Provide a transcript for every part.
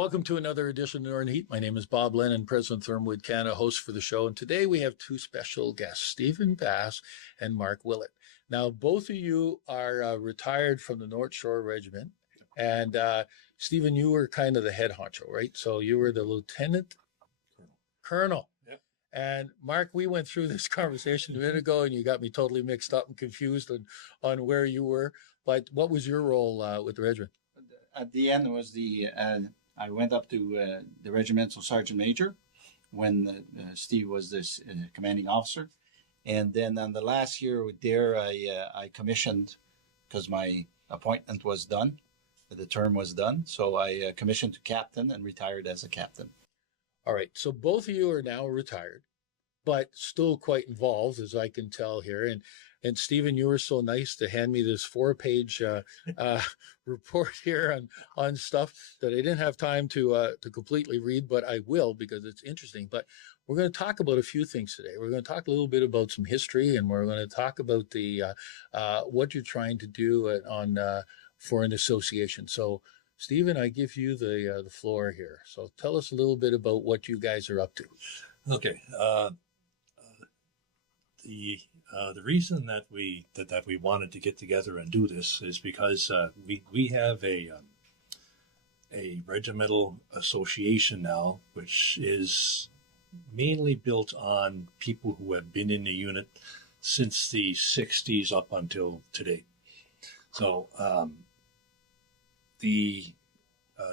Welcome to another edition of Northern Heat. My name is Bob Lennon, President of ThermalWood Canada, host for the show. And today we have two special guests, Stephen Bass and Marc Willett. Now, both of you are retired from the North Shore Regiment. And Stephen, you were kind of the head honcho, right? So you were the lieutenant colonel. Yep. And Marc, we went through this conversation a minute ago, and you got me totally mixed up and confused on where you were. But what was your role with the regiment? At the end was I went up to the regimental sergeant major when Steve was this commanding officer. And then on the last year there, I commissioned, because my appointment was done, the term was done. So I commissioned to captain and retired as a captain. All right. So both of you are now retired, but still quite involved, as I can tell here. And Stephen, you were so nice to hand me this 4-page report here on stuff that I didn't have time to completely read, but I will because it's interesting. But we're going to talk about a few things today. We're going to talk a little bit about some history, and we're going to talk about the what you're trying to do for an association. So, Stephen, I give you the floor here. So tell us a little bit about what you guys are up to. Okay. The reason that we wanted to get together and do this is because we have a regimental association now, which is mainly built on people who have been in the unit since the 60s up until today. So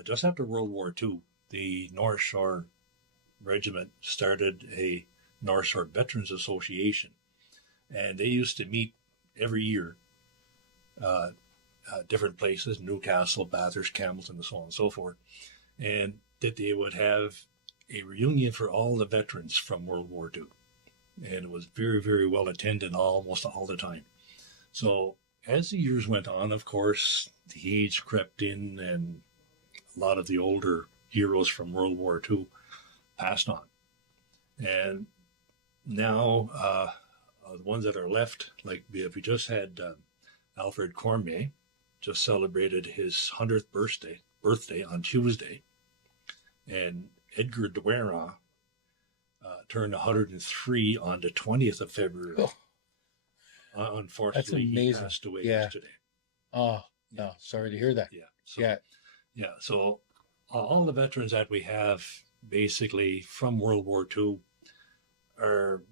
just after World War II, the North Shore Regiment started a North Shore Veterans Association. And they used to meet every year, different places, Newcastle, Bathurst, Campbellton, and so on and so forth. And that they would have a reunion for all the veterans from World War II. And it was very, very well attended almost all the time. So as the years went on, of course, the age crept in and a lot of the older heroes from World War II passed on. And now, the ones that are left, like we just had Alfred Cormier just celebrated his 100th birthday on Tuesday, and Edgar Dwera turned 103 on the 20th of February. Oh, unfortunately, he passed away yesterday. Oh, no, sorry to hear that. Yeah. So all the veterans that we have, basically from World War II, are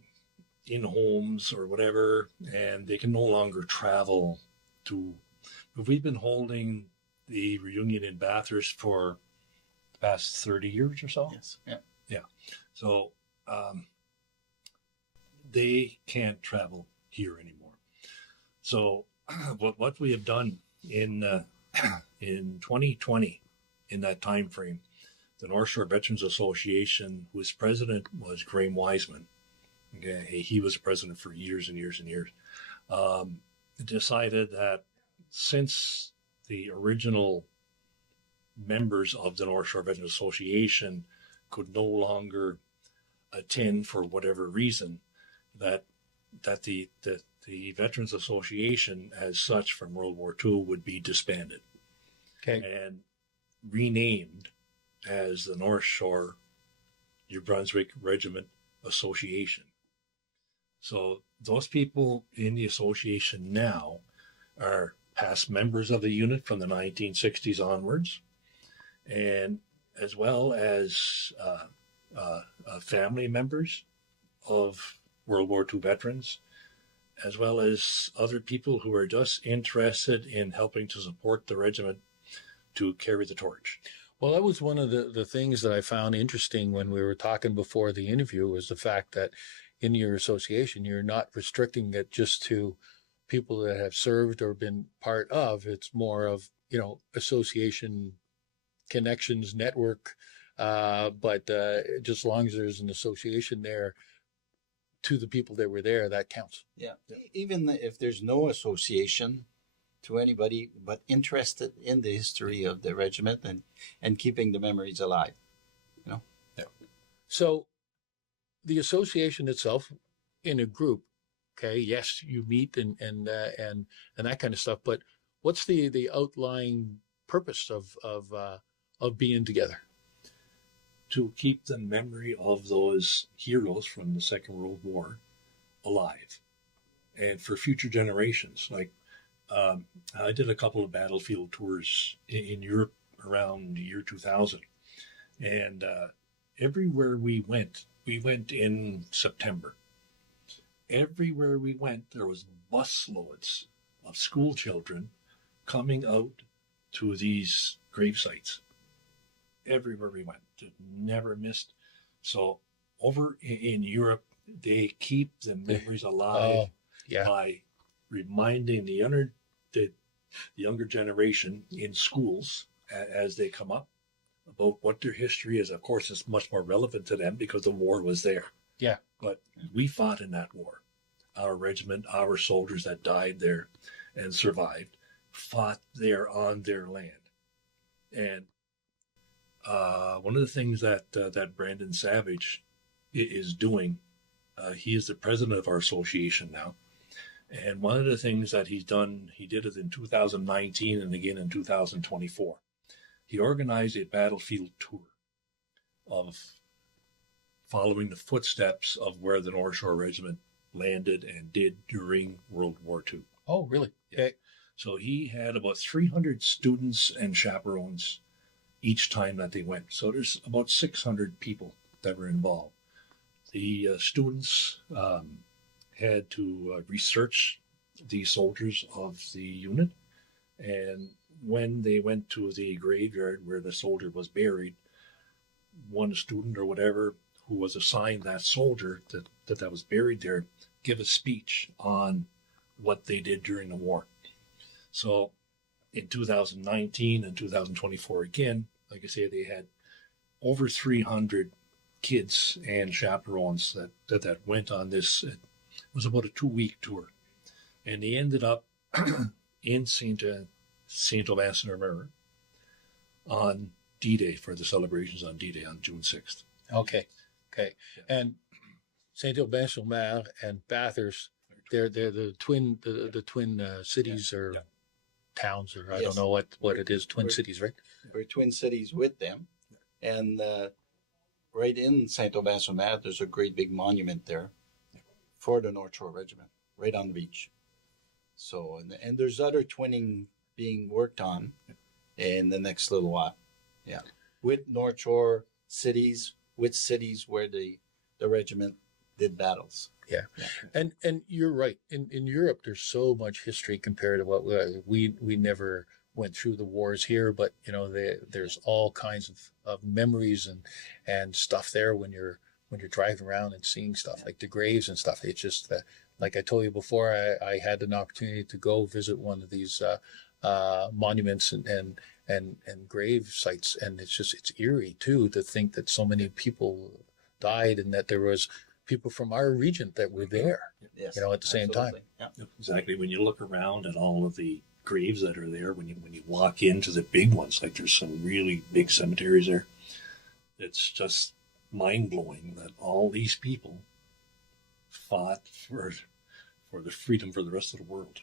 in homes or whatever, and they can no longer travel to. But we've been holding the reunion in Bathurst for the past 30 years or so. Yes. Yeah. So they can't travel here anymore. So what we have done in 2020, in that time frame, the North Shore Veterans Association, whose president was Graham Wiseman. Okay, he was president for years and years and years. Decided that since the original members of the North Shore Veterans Association could no longer attend for whatever reason, that the Veterans Association as such from World War II would be disbanded. Okay. And renamed as the North Shore New Brunswick Regiment Association. So those people in the association now are past members of the unit from the 1960s onwards, and as well as family members of World War II veterans, as well as other people who are just interested in helping to support the regiment to carry the torch. Well, that was one of the things that I found interesting when we were talking before the interview, was the fact that in your association, you're not restricting it just to people that have served or been part of. It's more of, association connections, network, but just as long as there's an association there to the people that were there, that counts. Yeah. Even if there's no association to anybody but interested in the history of the regiment and keeping the memories alive, Yeah. So the association itself, in a group, okay, yes, you meet and that kind of stuff, but what's the outlying purpose of being together? to keep the memory of those heroes from the Second World War alive, and for future generations. Like I did a couple of battlefield tours in Europe around the year 2000, and everywhere we went in September. Everywhere we went, there was busloads of school children coming out to these grave sites. Everywhere we went, never missed. So over in Europe, they keep the memories alive by reminding the younger generation in schools as they come up about what their history is. Of course, it's much more relevant to them because the war was there. Yeah. But we fought in that war. Our regiment, our soldiers that died there and survived, fought there on their land. And one of the things that Brandon Savage is doing, he is the president of our association now. And one of the things that he's done, he did it in 2019 and again in 2024. He organized a battlefield tour of following the footsteps of where the North Shore Regiment landed and did during World War II. Oh, really? Yeah. So he had about 300 students and chaperones each time that they went. So there's about 600 people that were involved. The students had to research the soldiers of the unit, and when they went to the graveyard where the soldier was buried, one student or whatever who was assigned that soldier that was buried there give a speech on what they did during the war. So in 2019 and 2024 again, like I say, they had over 300 kids and chaperones that went on this. It was about a 2-week tour. And they ended up in St. Aubin-sur-Mer on D-Day for the celebrations on D-Day on June 6th. Okay. Yeah. And St. Aubin-sur-Mer and Bathurst, they're the twin cities or towns, or I don't know what it is, twin cities, right? We're twin cities with them. And right in St. Aubin-sur-Mer, there's a great big monument there for the North Shore Regiment, right on the beach. So, and there's other twinning being worked on in the next little while. Yeah. With North Shore cities, with cities where the regiment did battles. Yeah. And you're right. In Europe, there's so much history compared to what we never went through the wars here, but there's all kinds of memories and stuff there when you're driving around and seeing stuff like the graves and stuff. It's just like I told you before, I had an opportunity to go visit one of these monuments and grave sites, and it's eerie too to think that so many people died and that there was people from our region that were there, yes, at the same time. Yeah. Exactly. When you look around at all of the graves that are there, when you walk into the big ones, like there's some really big cemeteries there, it's just mind-blowing that all these people fought for the freedom for the rest of the world.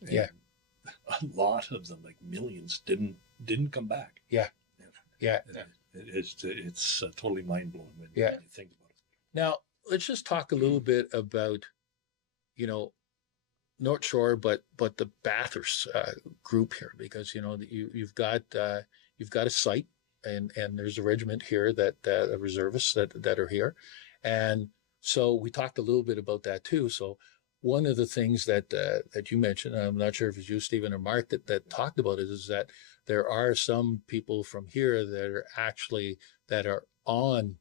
And yeah. A lot of them, like millions, didn't come back. Yeah. It's totally mind-blowing when you think about it. Now, let's just talk a little bit about, North Shore, but the Bathurst group here, because you've got a site, and there's a regiment here that reservists that are here, and so we talked a little bit about that too. So one of the things that you mentioned, I'm not sure if it's you, Stephen, or Marc, that talked about it, is that there are some people from here that are on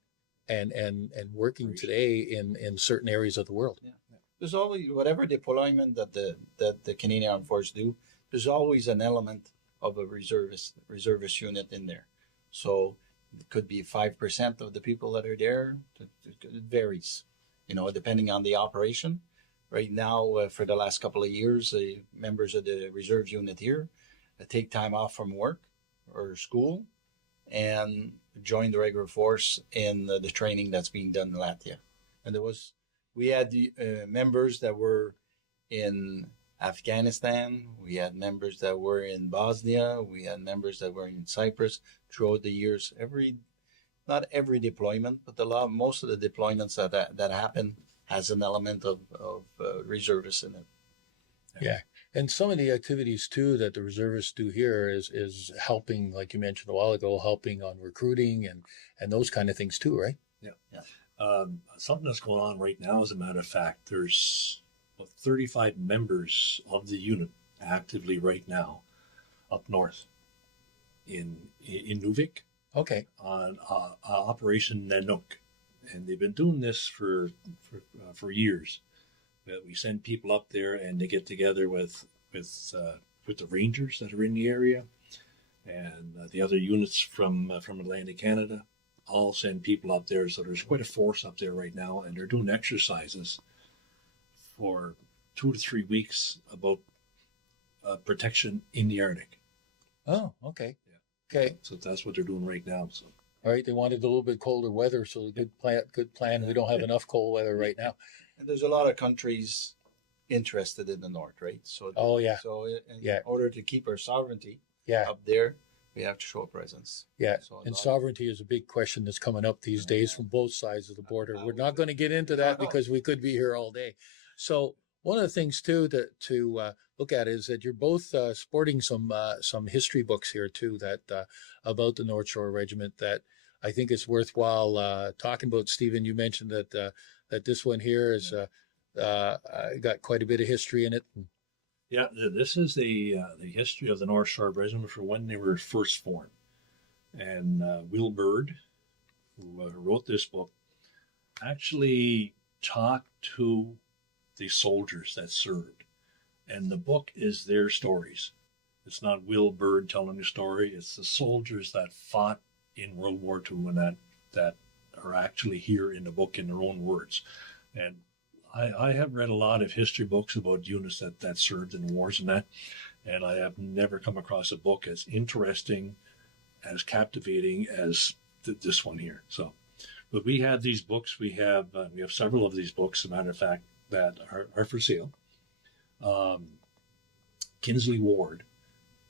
and working today in certain areas of the world. Yeah. There's always, whatever deployment that the Canadian Armed Forces do, there's always an element of a reservist unit in there. So it could be 5% of the people that are there. It varies, depending on the operation. Right now, for the last couple of years, members of the reserve unit here take time off from work or school and join the regular force in the training that's being done in Latvia. And we had the members that were in Afghanistan, we had members that were in Bosnia, we had members that were in Cyprus throughout the years. not every deployment, but most of the deployments that happen has an element of reservists in it. Yeah. And some of the activities too that the reservists do here is helping, like you mentioned a while ago, helping on recruiting and those kind of things too, right? Something that's going on right now, as a matter of fact, there's about 35 members of the unit actively right now up north in Nuvik Okay. on Operation Nanook, and they've been doing this for years. We send people up there, and they get together with the rangers that are in the area, and the other units from Atlantic Canada. All send people up there, so there's quite a force up there right now, and they're doing exercises for 2 to 3 weeks about protection in the Arctic. Oh, okay. Yeah. Okay. So that's what they're doing right now. So. All right. They wanted a little bit colder weather, so good plan. We don't have enough cold weather right now. And there's a lot of countries interested in the North, right? So Oh, yeah. So in order to keep our sovereignty up there, we have to show a presence. Yeah, So and sovereignty is a big question that's coming up these days from both sides of the border. We're not going to get into that because we could be here all day. So one of the things too to look at is that you're both sporting some history books here too that about the North Shore Regiment that I think is worthwhile talking about. Stephen, you mentioned that this one here is got quite a bit of history in it. Yeah, this is the history of the North Shore Regiment for when they were first formed. And Will Bird, who wrote this book, actually talked to the soldiers that served. And the book is their stories. It's not Will Bird telling the story. It's the soldiers that fought in World War II and that are actually here in the book in their own words. And I have read a lot of history books about units that served in wars and that, and I have never come across a book as interesting, as captivating as this one here. So, but we have these books. We have several of these books, as a matter of fact, that are for sale. Kinsley Ward,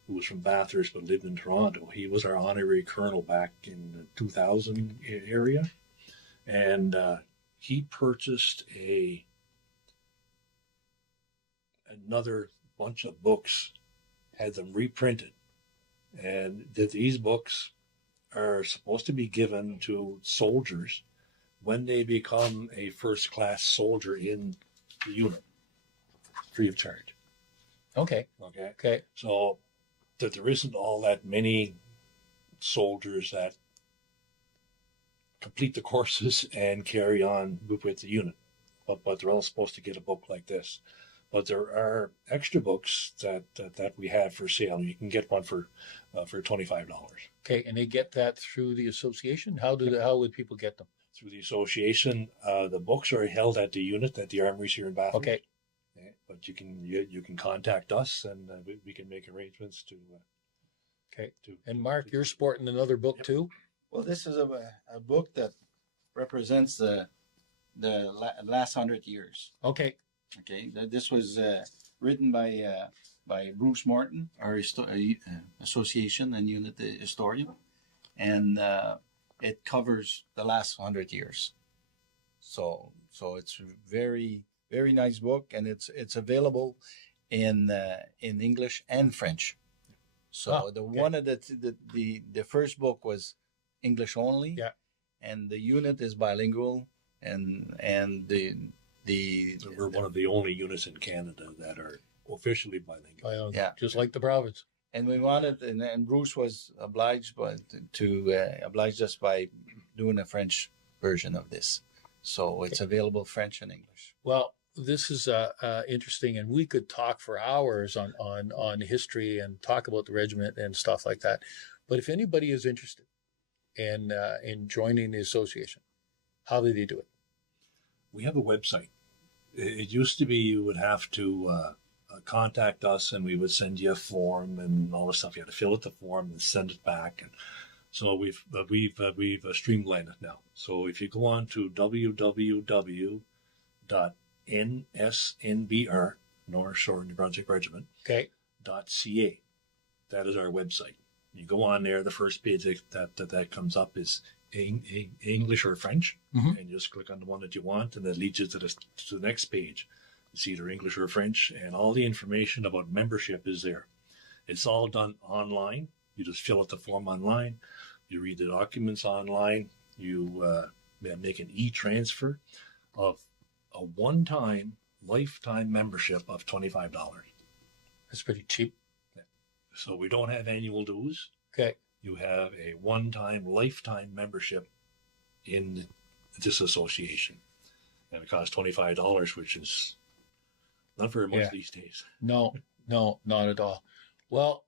who was from Bathurst but lived in Toronto, he was our honorary colonel back in the 2000 area, and he purchased another bunch of books, had them reprinted, and that these books are supposed to be given to soldiers when they become a first-class soldier in the unit, free of charge. Okay. So that there isn't all that many soldiers that complete the courses and carry on with the unit, but they're all supposed to get a book like this. But there are extra books that we have for sale. You can get one for $25. Okay, and they get that through the association? How would people get them? Through the association. The books are held at the unit at the Armories here in Bathurst. Okay. But you can contact us, and we can make arrangements to. Okay. And Marc, you're sporting another book too? Well, this is a book that represents the last 100 years. Okay. Okay, this was written by Bruce Morton, our association and unit historian, and it covers the last 100 years. So it's very, very nice book, and it's available in English and French. So one of the first book was English only, and the unit is bilingual, and we're one of the only units in Canada that are officially bilingual. Just like the province. And we wanted, and Bruce was obliged obliged us by doing a French version of this. So it's available French and English. Well, this is interesting, and we could talk for hours on history and talk about the regiment and stuff like that. But if anybody is interested in joining the association, how do they do it? We have a website. It used to be you would have to contact us, and we would send you a form and all this stuff. You had to fill out the form and send it back. And so we've streamlined it now. So if you go on to www.nsnbr, North Shore New Brunswick Regiment, .ca, that is our website. You go on there. The first page that comes up is English or French, Mhm. and you just click on the one that you want, and it leads you to the next page. It's either English or French, and all the information about membership is there. It's all done online. You just fill out the form online. You read the documents online. You make an e-transfer of a one-time lifetime membership of $25. That's pretty cheap. So we don't have annual dues. Okay. You have a one-time lifetime membership in this association. And it costs $25, which is not very much these days. No, not at all. Well,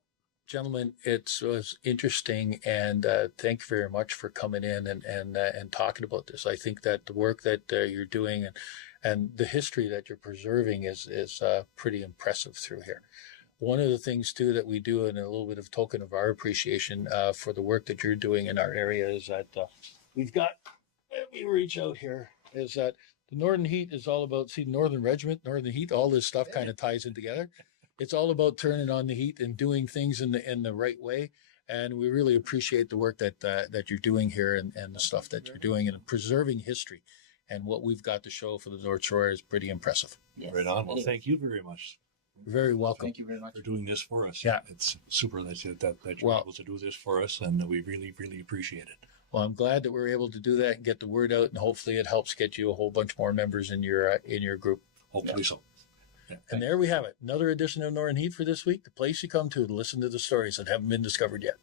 gentlemen, it was interesting, and thank you very much for coming in and talking about this. I think that the work that you're doing and the history that you're preserving is pretty impressive through here. One of the things too that we do, and a little bit of token of our appreciation for the work that you're doing in our area, is that we've got. Let me reach out here. Is that the Northern Heat is all about? See, Northern Regiment, Northern Heat, all this stuff kind of ties in together. It's all about turning on the heat and doing things in the right way. And we really appreciate the work that you're doing here and the stuff that you're doing and preserving history. And what we've got to show for the North Shore is pretty impressive. Yes. Right on. Well, thank you very much You're very welcome. Thank you very much. for doing this for us. Yeah. It's super that you're Well- able to do this for us, and we really, really appreciate it. Well, I'm glad that we're able to do that and get the word out, and hopefully it helps get you a whole bunch more members in your group. Hopefully so. Yeah. And there we have it. Another edition of Northern Heat for this week. The place you come to listen to the stories that haven't been discovered yet.